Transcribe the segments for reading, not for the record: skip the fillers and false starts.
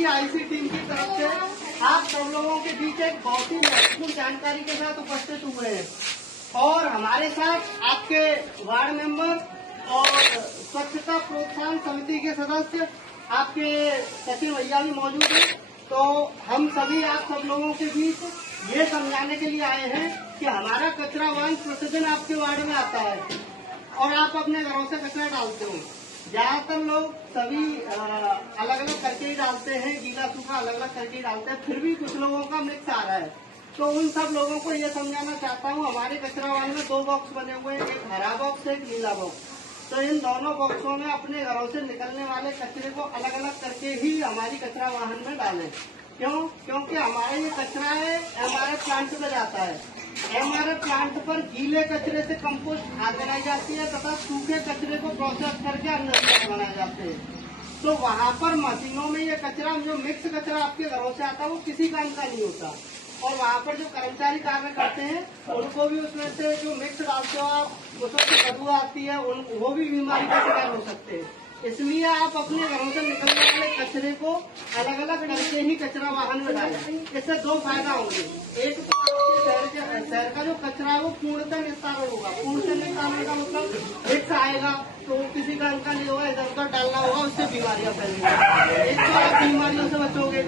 की IC team की तरफ से आप सब लोगों के बीच एक बहुत ही महत्वपूर्ण जानकारी के साथ उपस्थित हुए हैं और हमारे साथ आपके वार्ड मेंबर और स्वच्छता प्रोत्साहन समिति के सदस्य आपके सचिव भैया भी मौजूद हैं। तो हम सभी आप सब लोगों के बीच ये समझाने के लिए आए हैं कि हमारा कचरा वाहन प्रतिदिन आपके वार्ड में आता है और आप अपने घरों से कचरा डालते हो। ज्यादातर लोग सभी अलग अलग करके ही डालते हैं, गीला सूखा अलग अलग करके ही डालते हैं, फिर भी कुछ लोगों का मिक्स आ रहा है। तो उन सब लोगों को ये समझाना चाहता हूँ, हमारे कचरा वाहन में 2 बॉक्स बने हुए हैं, एक हरा बॉक्स है, एक नीला बॉक्स। तो इन दोनों बॉक्सों में अपने घरों से निकलने वाले कचरे को अलग अलग करके ही हमारी कचरा वाहन में डालें। क्यों? क्योंकि हमारा ये कचरा है एमआरएफ प्लांट में जाता है। एमआरएफ प्लांट पर गीले कचरे से कंपोस्ट खाद बनाई जाती है तथा सूखे कचरे को प्रोसेस करके अन्न बनाए जाते हैं। तो वहाँ पर मशीनों में ये कचरा जो मिक्स कचरा आपके घरों से आता है वो किसी काम का नहीं होता और वहाँ पर जो कर्मचारी कार्य करते हैं उनको भी उसमें से जो मिक्स डालते हो आप उसमें से बदबू आती है, वो भी बीमारी का शिकार हो सकते हैं। इसलिए आप अपने घरों से निकलने वाले कचरे को अलग अलग करके ही कचरा वाहन में डालें। इससे 2 फायदा होंगे। एक तो आपके शहर का जो कचरा है वो पूर्णतः निस्तारण होगा। पूर्णतः निस्तारण का मतलब मिक्स आएगा तो किसी का अंका नहीं होगा, इधर उधर डालना होगा, उससे बीमारियां फैलेंगी। एक तो आप बीमारियों से बचोगे।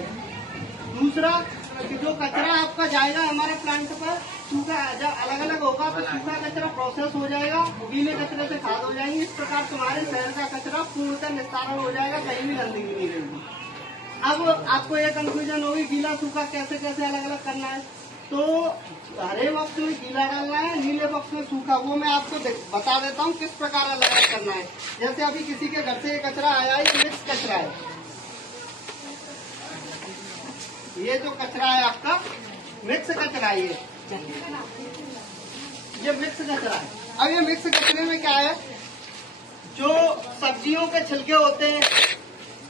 दूसरा कि जो कचरा आपका जाएगा हमारे प्लांट पर सूखा जब अलग अलग होगा तो सूखा कचरा प्रोसेस हो जाएगा, गीले कचरे से खाद हो जाएंगी। इस प्रकार तुम्हारे शहर का कचरा पूर्णतः निस्तारण हो जाएगा, कहीं भी गंदगी नहीं रहेगी। अब आपको ये कंफ्यूजन होगी गीला सूखा कैसे कैसे अलग अलग करना है। तो हरे बॉक्स में गीला डालना है, नीले बॉक्स में सूखा। वो मैं आपको बता देता हूँ किस प्रकार अलग अलग करना है। जैसे अभी किसी के घर से ये कचरा आया है, ये मिक्स कचरा है। ये जो कचरा है आपका मिक्स कचरा है, ये मिक्स कचरा है। अब ये मिक्स कचरे में क्या है, जो सब्जियों के छिलके होते हैं,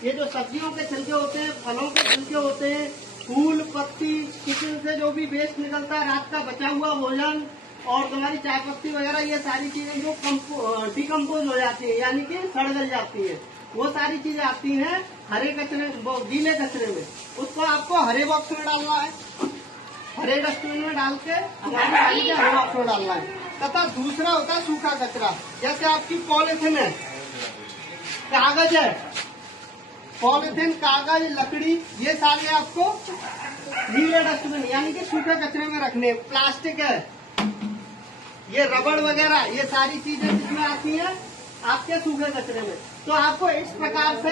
ये जो सब्जियों के छिलके होते हैं, फलों के छिलके होते हैं, फूल पत्ती, किचन से जो भी वेस्ट निकलता है, रात का बचा हुआ भोजन और तुम्हारी चाय पत्ती वगैरह, ये सारी चीजें जो डिकम्पोज हो जाती है यानी कि सड़ गल जाती है, वो सारी चीजें आती हैं हरे कचरे गीले कचरे में। उसको आपको हरे बॉक्स में डालना है, हरे डस्टबिन में डाल के हमारी गाड़ी के हरे बॉक्स में डालना है। तथा दूसरा होता है सूखा कचरा। जैसे आपकी पॉलिथीन है, कागज है, पॉलिथीन कागज लकड़ी, ये सारे आपको नीले डस्टबिन यानी कि सूखे कचरे में रखने। प्लास्टिक है, ये रबड़ वगैरह, ये सारी चीजें जिसमें आती हैं आपके सूखे कचरे में। तो आपको इस प्रकार से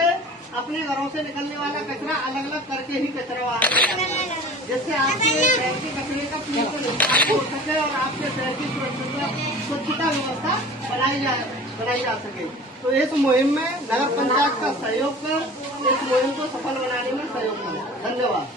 अपने घरों से निकलने वाला कचरा अलग अलग करके ही कचरा वाहन में डालना है, जिससे आपके शहर के कचरे का पूर्ण निस्तारण हो सके और आपके शहर की स्वच्छता व्यवस्था बनाई जा सके। तो इस मुहिम में नगर पंचायत का सहयोग कर इस मुहिम को सफल बनाने में सहयोग करें। धन्यवाद।